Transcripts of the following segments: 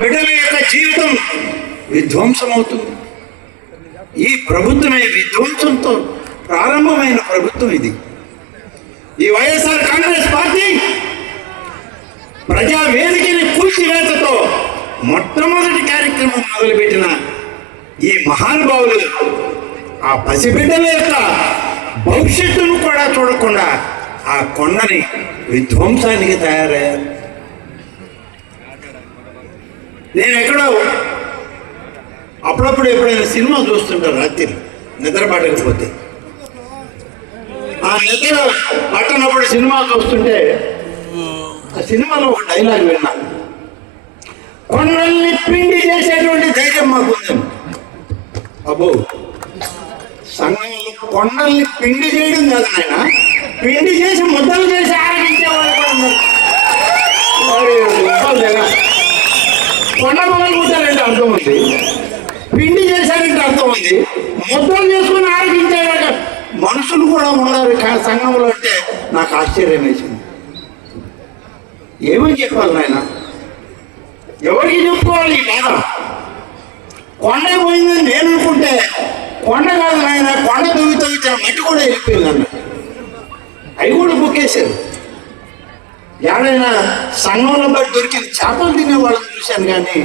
బిడ్డల యొక్క జీవితం విధ్వంసమవుతుంది. ఈ ప్రభుత్వమే విధ్వంసంతో ప్రారంభమైన ప్రభుత్వం ఇది. ఈ వైఎస్ఆర్ కాంగ్రెస్ పార్టీ ప్రజా వేదికని కూల్చివేతతో మొట్టమొదటి కార్యక్రమం మొదలుపెట్టిన ఈ మహానుభావులు ఆ పసిబిడ్డల యొక్క భవిష్యత్తును కూడా చూడకుండా ఆ కొండని విధ్వంసానికి తయారయ్యారు. నేను ఎక్కడో అప్పుడప్పుడు ఎప్పుడైనా సినిమా చూస్తుంటాను రాత్రి నిద్ర పట్టకపోతే. ఆ నిద్ర పట్టనప్పుడు సినిమా చూస్తుంటే ఆ సినిమాలో ఒక డైలాగ్ విన్నాను. కొండల్ని పిండి చేసేటువంటి ధైర్యం మాకు అబ్బో సంఘంలో కొండల్ని పిండి చేయడం కాదు నాయన. పిండి చేసి ముద్దలు చేసి ఆరగించే వాళ్ళు కూడా ఉన్నారు. అర్థం ఉంది పిండి చేశాడంటే అర్థం ఉంది మొత్తం చేసుకుని ఆరగించేవాడు మనుషులు కూడా ఉన్నారు సంఘంలో అంటే నాకు ఆశ్చర్యం వేసింది. ఏమని చెప్పాలి నాయన? ఎవరికి చెప్పుకోవాలి? బాధ. కొండ పోయిందని నేను అనుకుంటే కొండ కాదు నాయన కొండ తవ్వి తవ్వితే మట్టి కూడా వెళ్ళిపోయింది అన్న అవి కూడా బుక్కేశారు ఎక్కడైనా సంఘంలో బట్టి దొరికిన చేపలు తినే వాళ్ళని చూశాను కానీ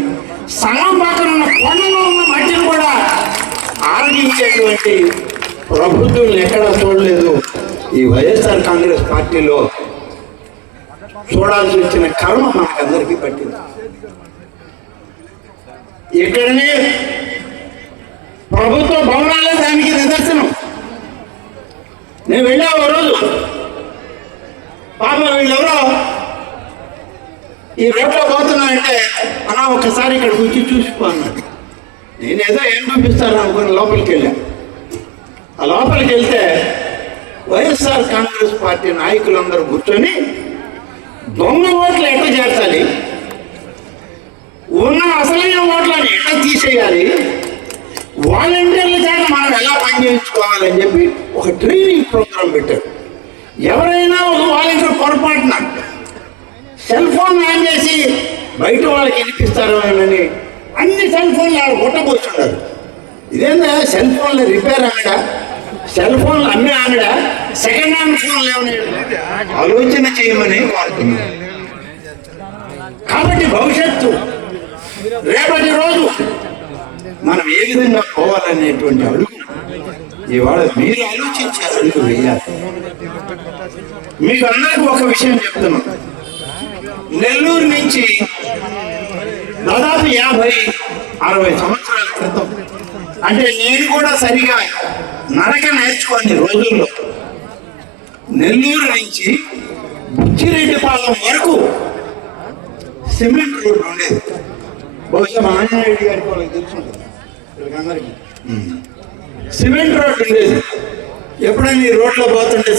సగం పక్కన ఉన్న కొండలో ఉన్న మట్టిని కూడా ఆరగించేటువంటి ప్రభుత్వం ఎక్కడా చూడలేదు. ఈ వైఎస్ఆర్ కాంగ్రెస్ పార్టీలో చూడాల్సి వచ్చిన కర్మ మనకందరికీ పట్టింది. ఇక్కడనే ప్రభుత్వ భవనాలే దానికి నిదర్శనం. నేను వెళ్ళా ఓ రోజు. పాప వీళ్ళెవరో ఈ రోడ్లో పోతున్నా అంటే అలా ఒకసారి ఇక్కడికి వచ్చి చూసిపో అన్నాడు. నేనేదో ఏం పంపిస్తాను అనుకుని లోపలికి వెళ్ళా. ఆ లోపలికి వెళ్తే వైఎస్ఆర్ కాంగ్రెస్ పార్టీ నాయకులందరూ కూర్చొని దొంగ ఓట్లు ఎట్లా చేర్చాలి? ఉన్న అసలైన ఓట్లను ఎట్లా తీసేయాలి? వాలంటీర్ల చేత మనం ఎలా పనిచేయించుకోవాలని చెప్పి ఒక ట్రైనింగ్ ప్రోగ్రామ్ పెట్టారు ఎవరైనా ఒక వాలంటీర్ పొరపాటున సెల్ ఫోన్ ఆన్ చేసి బయట వాళ్ళకి వినిపిస్తారు అని అన్ని సెల్ ఫోన్లు ఆడ కొట్టబోతున్నారు ఇదేందా? సెల్ ఫోన్లు రిపేర్ అనడా సెల్ ఫోన్లు అమ్మే అనడా సెకండ్ హ్యాండ్ ఫోన్లు ఏమన్నా ఆలోచన చేయమని వాడుతున్నారు. కాబట్టి భవిష్యత్తు రేపటి రోజు మనం ఏ విధంగా పోవాలనేటువంటి అడుగు ఇవాళ మీరు ఆలోచించే అడుగు వేయాలి మీకు అందరికీ ఒక విషయం చెప్తున్నాను. నెల్లూరు నుంచి దాదాపు యాభై అరవై సంవత్సరాల క్రితం. అంటే నేను కూడా సరిగా నడక నేర్చుకోని రోజుల్లో నెల్లూరు నుంచి బుచ్చిరెడ్డిపాలెం వరకు సిమెంట్ రోడ్డు ఉండేది. బహుశా మా ఆంజనేయుడు గారికి వాళ్ళకి తెలుసుంటుంది. సిమెంట్ రోడ్డు ఉండేది. ఎప్పుడైనా ఈ రోడ్లో పోతుంటే